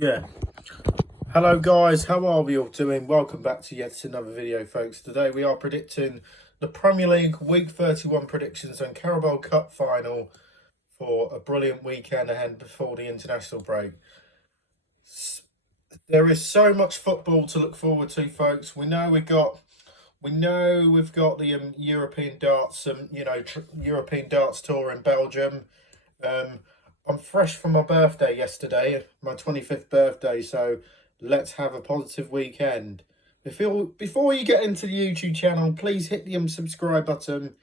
Yeah. Hello guys, how are we all doing? Welcome back to yet another video, folks. Today we are predicting the Premier League Week 31 predictions and Carabao Cup Final for a brilliant weekend ahead before the international break. There is so much football to look forward to, folks. We know we've got the European darts, European darts tour in Belgium. Um, I'm fresh from my birthday yesterday, my 25th birthday, so let's have a positive weekend. Before you get into the YouTube channel, please hit the subscribe button,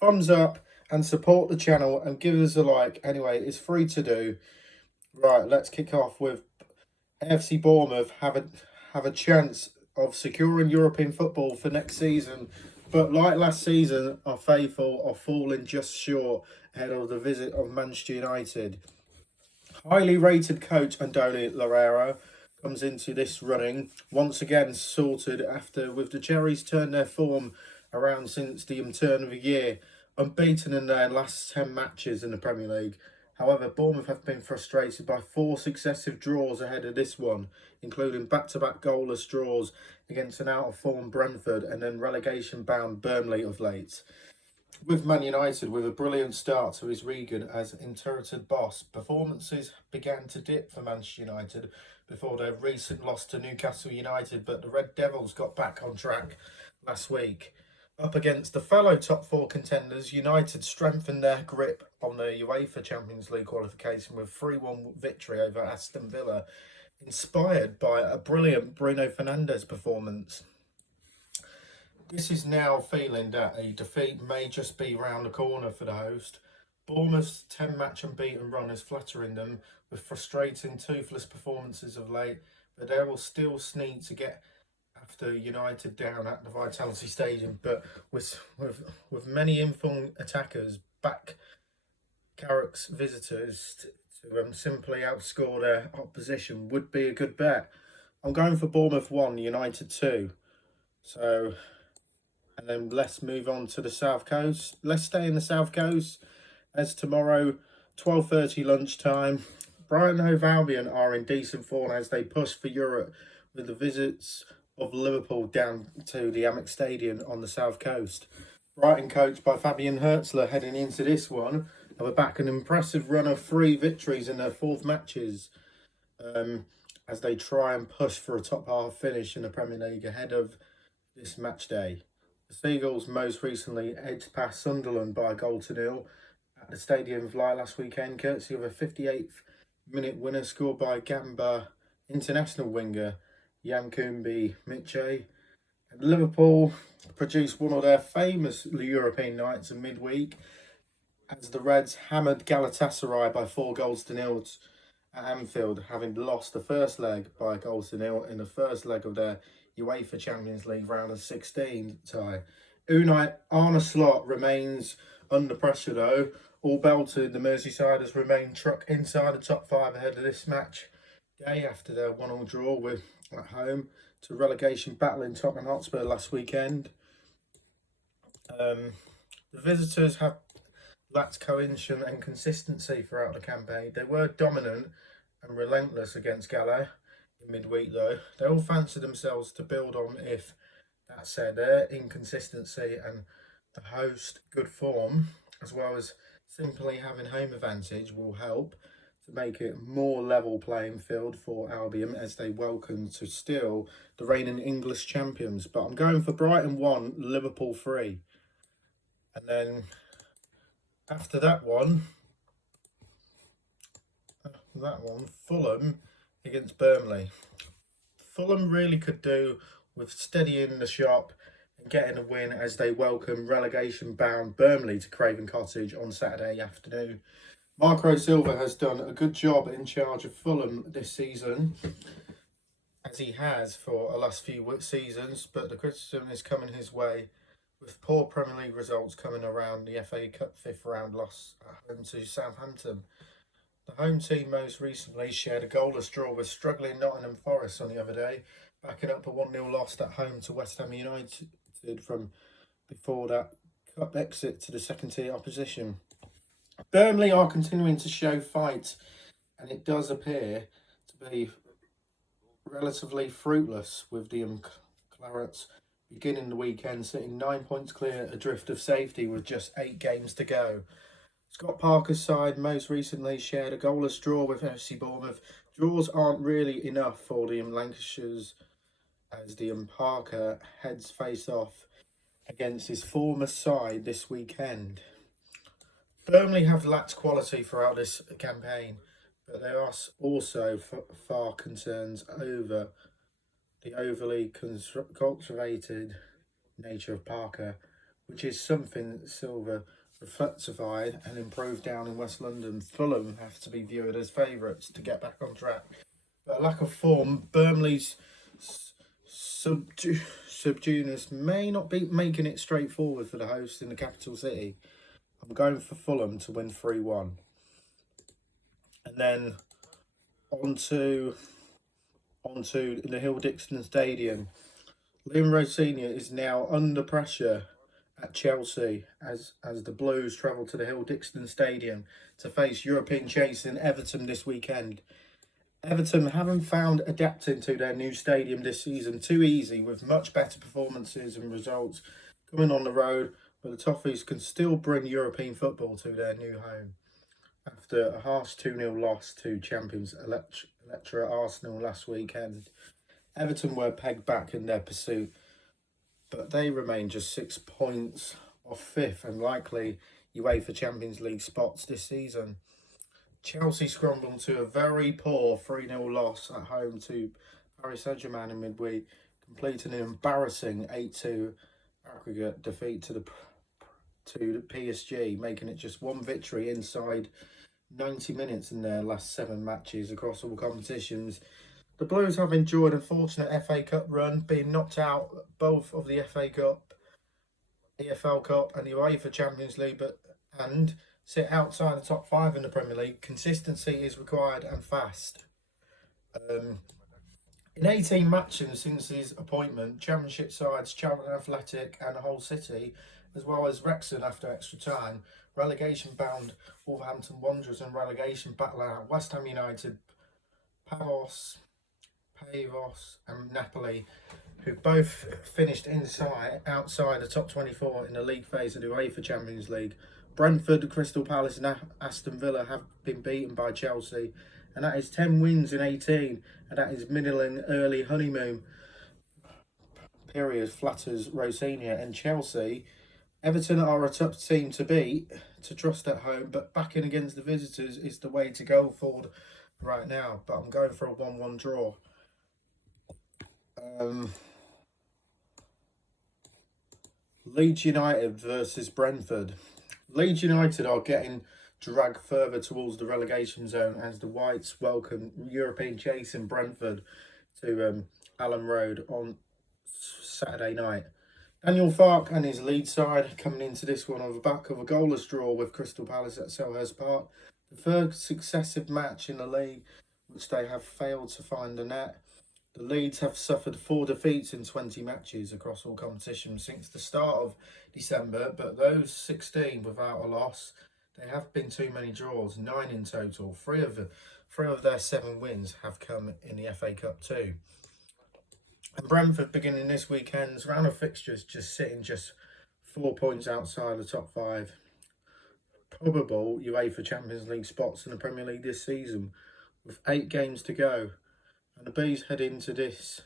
thumbs up, and support the channel and give us a like. Anyway, it's free to do. Right, let's kick off with AFC Bournemouth have a chance of securing European football for next season, but like last season, are faithful of falling just short ahead of the visit of Manchester United. Highly rated coach Andoni Lara comes into this running once again sorted after with the Cherries turned their form around since the turn of the year, unbeaten in their last 10 matches in the Premier League. However, Bournemouth have been frustrated by 4 successive draws ahead of this one, including back-to-back goalless draws against an out-of-form Brentford and then relegation-bound Burnley of late. With Man United, with a brilliant start to his Regan as inherited boss, performances began to dip for Manchester United before their recent loss to Newcastle United, but the Red Devils got back on track last week. Up against the fellow top 4 contenders, United strengthened their grip on the UEFA Champions League qualification with 3-1 victory over Aston Villa, inspired by a brilliant Bruno Fernandes performance. This is now feeling that a defeat may just be round the corner for the host. Bournemouth's 10-match unbeaten run is flattering them with frustrating, toothless performances of late, but they will still sneak to get after United down at the Vitality Stadium. But with many informed attackers back, Carrick's visitors to simply outscore their opposition would be a good bet. I'm going for Bournemouth 1, United 2. So, and then let's move on to the South Coast. Let's stay in the South Coast as tomorrow, 12:30 lunchtime. Brighton Hove Albion are in decent form as they push for Europe with the visits of Liverpool down to the Amex Stadium on the South Coast. Brighton, coached by Fabian Hertzler, heading into this one, have back an impressive run of 3 victories in their 4th matches as they try and push for a top half finish in the Premier League ahead of this match day. The Seagulls most recently edged past Sunderland by a 1-0 at the Stadium of Light last weekend, courtesy of a 58th minute winner scored by Gamba international winger Yankumbi Miche. And Liverpool produced one of their famous European nights in midweek as the Reds hammered Galatasaray by 4-0 at Anfield, having lost the first leg by 1-0 in the first leg of their UEFA Champions League round of 16 tie. Unai Arne Slot remains under pressure though. All belted, the Merseysiders remain truck inside the top 5 ahead of this match day after their 1-1 draw with at home to relegation battle in Tottenham Hotspur last weekend. The visitors have lacked cohesion and consistency throughout the campaign. They were dominant and relentless against Gala in midweek though. They all fancy themselves to build on. If that said, their inconsistency and the host good form, as well as simply having home advantage, will help to make it more level playing field for Albion as they welcome to still the reigning English champions. But I'm going for Brighton 1, Liverpool 3. And then after that one, Fulham against Burnley. Fulham really could do with steadying the shop and getting a win as they welcome relegation-bound Burnley to Craven Cottage on Saturday afternoon. Marco Silva has done a good job in charge of Fulham this season, as he has for the last few seasons, but the criticism is coming his way with poor Premier League results coming around the FA Cup 5th round loss at home to Southampton. The home team most recently shared a goalless draw with struggling Nottingham Forest on the other day, backing up a 1-0 loss at home to West Ham United from before that cup exit to the second tier opposition. Burnley are continuing to show fight, and it does appear to be relatively fruitless with the Clarets beginning the weekend sitting 9 points clear adrift of safety with just 8 games to go. Scott Parker's side most recently shared a goalless draw with FC Bournemouth. Draws aren't really enough for the Lancashires as the Parker heads face off against his former side this weekend. Burnley have lacked quality throughout this campaign, but there are also far concerns over the overly cultivated nature of Parker, which is something Silver reflectified and improved down in West London. Fulham have to be viewed as favourites to get back on track. But a lack of form, Burnley's subdueness may not be making it straightforward for the hosts in the capital city. I'm going for Fulham to win 3-1. And then on to the Hill Dixon Stadium. Liam Rosenior is now under pressure at Chelsea as the Blues travel to the Hill Dixon Stadium to face European chasing Everton this weekend. Everton haven't found adapting to their new stadium this season too easy, with much better performances and results coming on the road, but the Toffees can still bring European football to their new home. After a harsh 2-0 loss to champions Electra Arsenal last weekend, Everton were pegged back in their pursuit, but they remain just 6 points off fifth and likely UEFA Champions League spots this season. Chelsea scrambled to a very poor 3-0 loss at home to Paris Saint-Germain in midweek, completing an embarrassing 8-2 aggregate defeat to the PSG, making it just one victory inside 90 minutes in their last 7 matches across all competitions. The Blues have enjoyed a fortunate FA Cup run, being knocked out both of the FA Cup, EFL Cup and the UEFA Champions League, and sit outside the top 5 in the Premier League. Consistency is required and fast. In 18 matches since his appointment, Championship sides Charlton Athletic and Hull City, as well as Wrexham after extra time, relegation-bound Wolverhampton Wanderers and relegation battle out West Ham United, Pavos and Napoli, who both finished outside the top 24 in the league phase of the UEFA Champions League. Brentford, Crystal Palace and Aston Villa have been beaten by Chelsea, and that is 10 wins in 18, and that is middling early honeymoon period flatters Rosenior and Chelsea. Everton are a tough team to beat, to trust at home, but backing against the visitors is the way to go forward right now. But I'm going for a 1-1 draw. Leeds United versus Brentford. Leeds United are getting dragged further towards the relegation zone as the Whites welcome European chasing Brentford to Allen Road on Saturday night. Daniel Farke and his Leeds side coming into this one on the back of a goalless draw with Crystal Palace at Selhurst Park. The third successive match in the league which they have failed to find the net. The Leeds have suffered 4 defeats in 20 matches across all competitions since the start of December, but those 16 without a loss. There have been too many draws, 9 in total. Three of their 7 wins have come in the FA Cup too. And Brentford beginning this weekend's round of fixtures just sitting just 4 points outside the top 5. Probable UEFA Champions League spots in the Premier League this season with 8 games to go. And the Bees head into this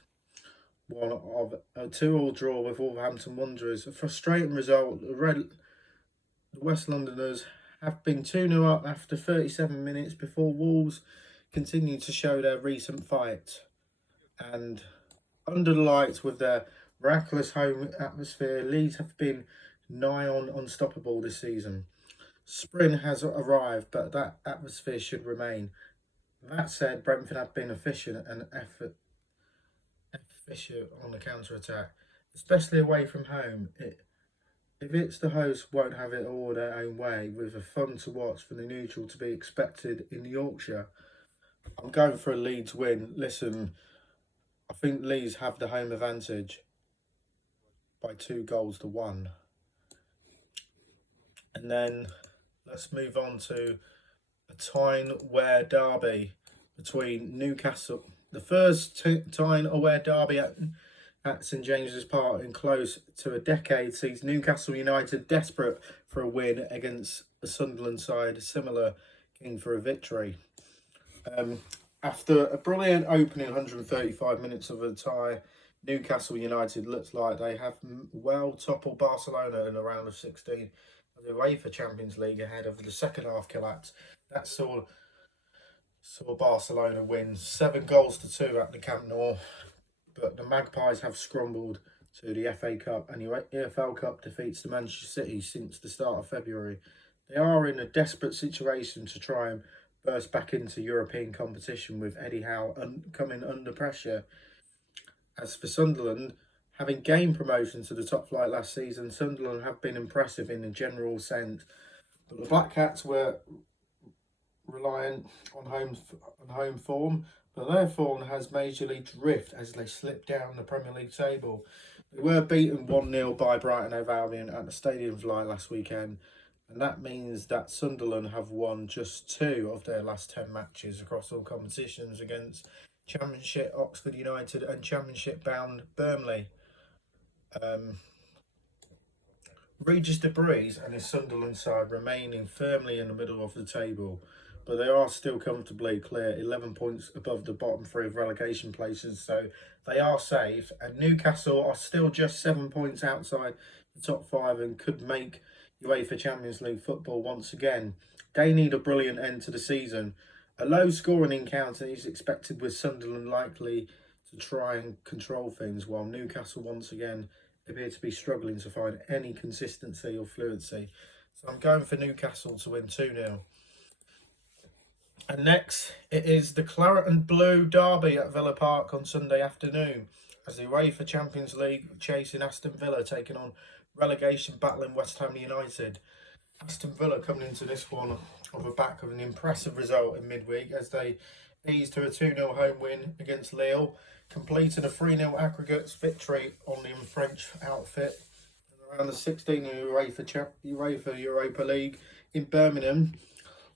one of a 2-2 draw with Wolverhampton Wanderers. A frustrating result. The West Londoners have been 2-0 up after 37 minutes before Wolves continue to show their recent fight. And under the lights with their miraculous home atmosphere, Leeds have been nigh on unstoppable this season. Spring has arrived, but that atmosphere should remain. That said, Brentford have been efficient on the counter-attack, especially away from home. If it's the host, won't have it all their own way, with a fun to watch for the neutral to be expected in Yorkshire. I'm going for a Leeds win. Listen, I think Leeds have the home advantage by 2-1. And then let's move on to a Tyne-Wear derby between Newcastle The first time away derby at St James's Park in close to a decade sees Newcastle United desperate for a win against a Sunderland side similar, keen for a victory. After a brilliant opening 135 minutes of a tie, Newcastle United looks like they have well toppled Barcelona in the round of 16 of the UEFA Champions League ahead of the second half collapse. That saw Barcelona win 7-2 at the Camp Nou, but the Magpies have scrambled to the FA Cup and the EFL Cup defeats to Manchester City since the start of February. They are in a desperate situation to try and burst back into European competition with Eddie Howe coming under pressure. As for Sunderland, having gained promotion to the top flight last season, Sunderland have been impressive in a general sense, but the Black Cats were reliant on home form, but their form has majorly drifted as they slip down the Premier League table. They were beaten 1-0 by Brighton & Hove Albion at the Stadium of Light last weekend, and that means that Sunderland have won just 2 of their last 10 matches across all competitions against Championship Oxford United and Championship bound Burnley. Regis de Bries and his Sunderland side remaining firmly in the middle of the table, but they are still comfortably clear, 11 points above the bottom 3 of relegation places, so they are safe. And Newcastle are still just 7 points outside the top 5 and could make UEFA Champions League football once again. They need a brilliant end to the season. A low-scoring encounter is expected with Sunderland likely to try and control things, while Newcastle once again appear to be struggling to find any consistency or fluency. So I'm going for Newcastle to win 2-0. And next, it is the Claret and Blue derby at Villa Park on Sunday afternoon, as the UEFA Champions League chasing Aston Villa taking on relegation battling West Ham United. Aston Villa coming into this one on the back of an impressive result in midweek as they eased to a 2-0 home win against Lille, completing a 3-0 aggregate victory on the French outfit around the 16th UEFA Europa League in Birmingham.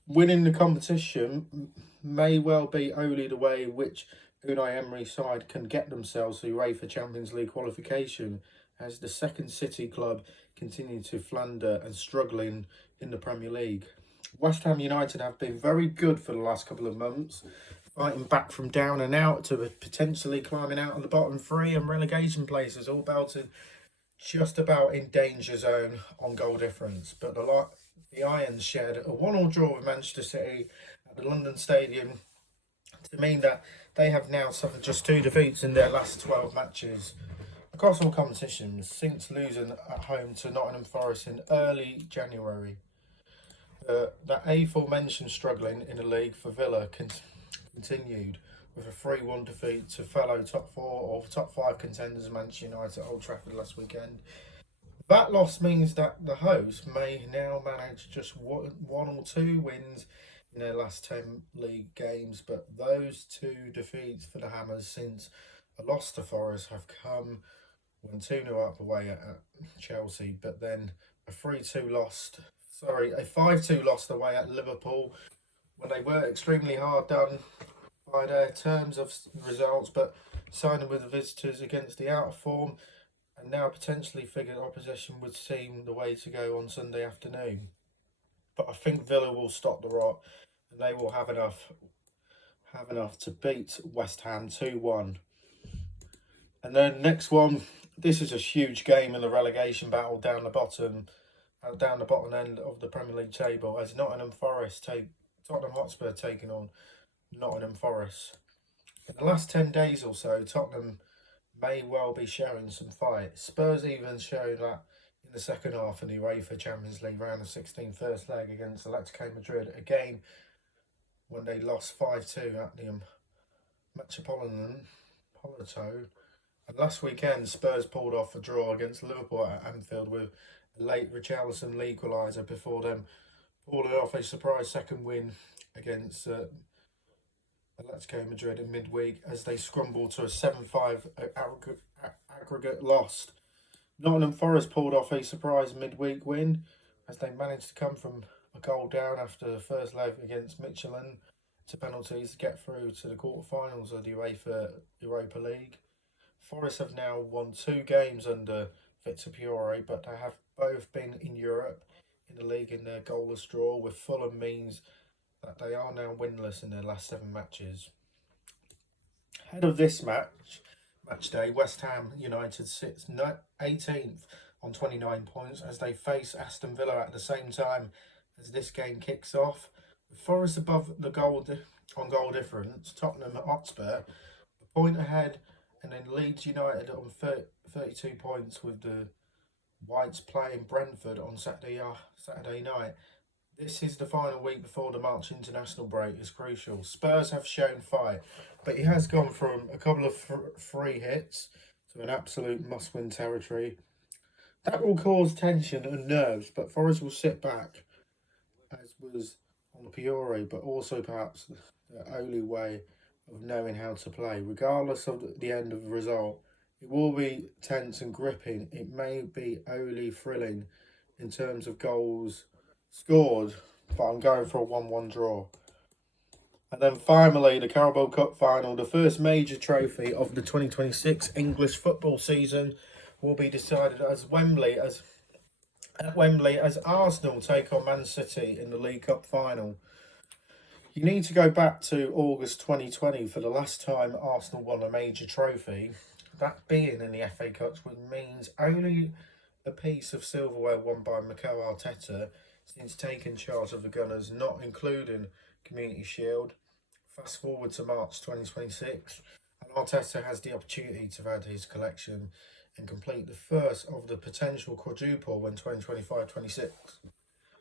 Winning the competition may well be only the way in which Unai Emery's side can get themselves to UEFA Champions League qualification, as the second City club continue to flounder and struggling in the Premier League. West Ham United have been very good for the last couple of months, fighting back from down and out to potentially climbing out of the bottom 3 and relegation places, all belted just about in danger zone on goal difference. But the Irons shared a 1-1 draw with Manchester City at the London Stadium to mean that they have now suffered just 2 defeats in their last 12 matches across all competitions since losing at home to Nottingham Forest in early January. That aforementioned struggling in the league for Villa continued with a 3-1 defeat to fellow top 4 or top 5 contenders Manchester United at Old Trafford last weekend. That loss means that the hosts may now manage just 1 or 2 wins in their last 10 league games, but those 2 defeats for the Hammers since a loss to Forest have come when 2-0 up away at Chelsea, but then a 5-2 loss away at Liverpool when they were extremely hard done by their terms of results, but signing with the visitors against the out of form and now potentially figured opposition would seem the way to go on Sunday afternoon. But I think Villa will stop the rot and they will have enough to beat West Ham 2-1. And then next one, this is a huge game in the relegation battle down the bottom end of the Premier League table, as Tottenham Hotspur taking on Nottingham Forest. In the last 10 days or so, Tottenham may well be showing some fight. Spurs even showed that in the second half of the UEFA Champions League round of 16 first leg against Atletico Madrid, again when they lost 5-2 at the Metropolitano. And last weekend, Spurs pulled off a draw against Liverpool at Anfield with a late Richarlison equaliser before them pulling off a surprise second win against Atletico Madrid in midweek as they scrambled to a 7-5 aggregate loss. Nottingham Forest pulled off a surprise midweek win as they managed to come from a goal down after the first leg against Michelin to penalties to get through to the quarterfinals of the Europa League. Forest have now won 2 games under Victor Fiore, but they have both been in Europe in the league in their goalless draw, with Fulham means that they are now winless in their last 7 matches. Ahead of this match day, West Ham United sits 18th on 29 points as they face Aston Villa at the same time as this game kicks off. Forest above the goal difference, Tottenham Hotspur a point ahead, and then Leeds United on 32 points with the Whites playing Brentford on Saturday night. This is the final week before the March international break is crucial. Spurs have shown fight, but he has gone from a couple of free hits to an absolute must-win territory. That will cause tension and nerves, but Forest will sit back, as was on Fiore, but also perhaps the only way of knowing how to play. Regardless of the end of the result, it will be tense and gripping. It may be only thrilling in terms of goals scored, but I'm going for a 1-1 draw. And then finally, the Carabao Cup Final, the first major trophy of the 2026 English football season, will be decided at Wembley as Arsenal take on Man City in the League Cup Final. You need to go back to August 2020 for the last time Arsenal won a major trophy. That being in the FA Cup, which means only a piece of silverware won by Mikel Arteta since taking charge of the Gunners, not including Community Shield. Fast forward to March 2026, and Arteta has the opportunity to add his collection and complete the first of the potential quadruple in 2025-26.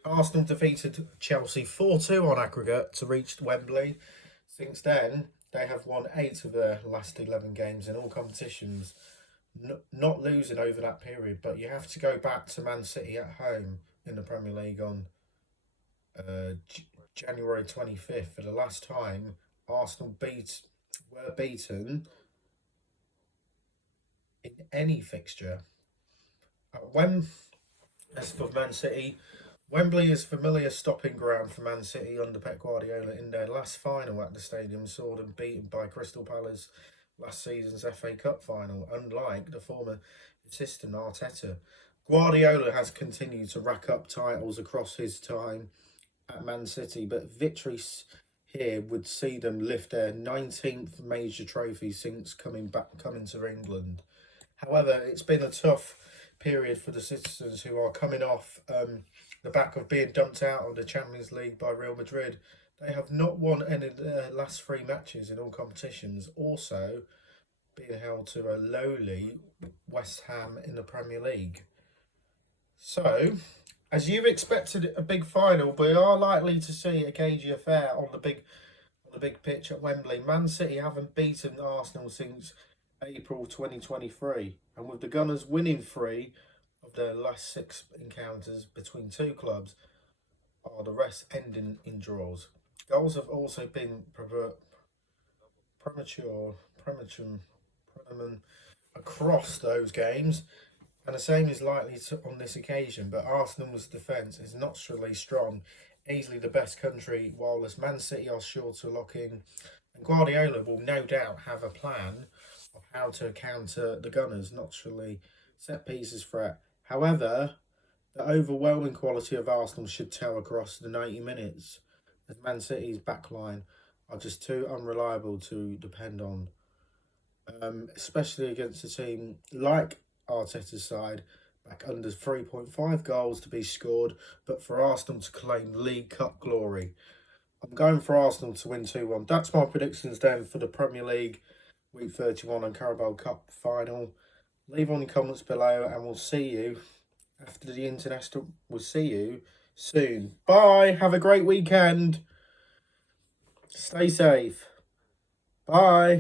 Arsenal defeated Chelsea 4-2 on aggregate to reach Wembley. Since then, they have won 8 of their last 11 games in all competitions, not losing over that period. But you have to go back to Man City at home in the Premier League on January 25th for the last time Arsenal were beaten in any fixture. As for Man City, Wembley is familiar stopping ground for Man City under Pep Guardiola. In their last final at the stadium saw them beaten by Crystal Palace last season's FA Cup final. Unlike the former assistant Arteta, Guardiola has continued to rack up titles across his time at Man City, but victories here would see them lift their 19th major trophy since coming to England. However, it's been a tough period for the citizens, who are coming off the back of being dumped out of the Champions League by Real Madrid. They have not won any of their last 3 matches in all competitions, also being held to a lowly West Ham in the Premier League. So, as you've expected a big final, we are likely to see a cagey affair on the big pitch at Wembley. Man City haven't beaten Arsenal since April 2023, and with the Gunners winning 3 of their last 6 encounters between 2 clubs, the rest ending in draws. Goals have also been premature across those games, and the same is likely on this occasion. But Arsenal's defence is naturally strong, easily the best country, whilst Man City are sure to lock in, and Guardiola will no doubt have a plan of how to counter the Gunners' naturally set pieces threat. However, the overwhelming quality of Arsenal should tell across the 90 minutes, as Man City's backline are just too unreliable to depend on, especially against a team like Arteta's side, back under 3.5 goals to be scored, but for Arsenal to claim League Cup glory. I'm going for Arsenal to win 2-1. That's my predictions then for the Premier League Week 31 and Carabao Cup Final. Leave on the comments below, and we'll see you after the international. We'll see you soon. Bye. Have a great weekend. Stay safe. Bye.